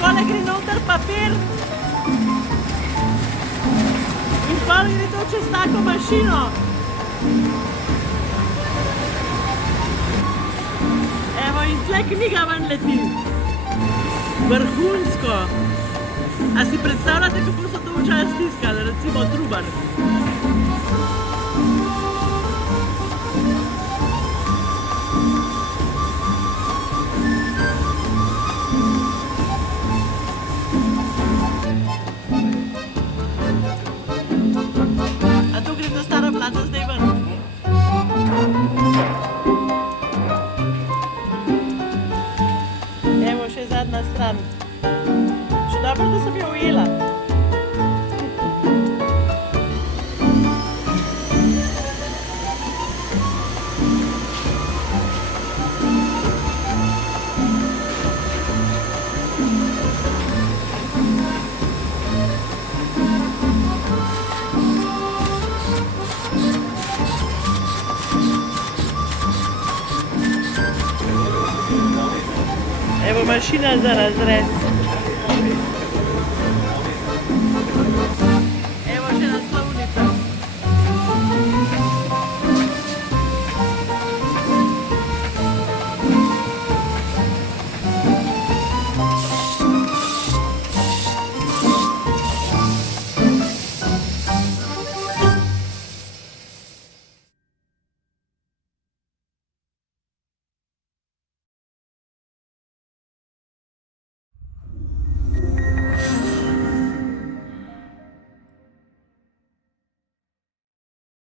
pole gre noter papir in pol gre to čez tako mašino. Evo, in tle knjiga ven leti. Vrhunsko. A si predstavljate, kako so to včasih stiskali, recimo Trubar? A tu gre ta stara placa zdaj ven? Evo, še zadnja stran. Še dobro, da sem jo ujela. Evo mašina za razrez.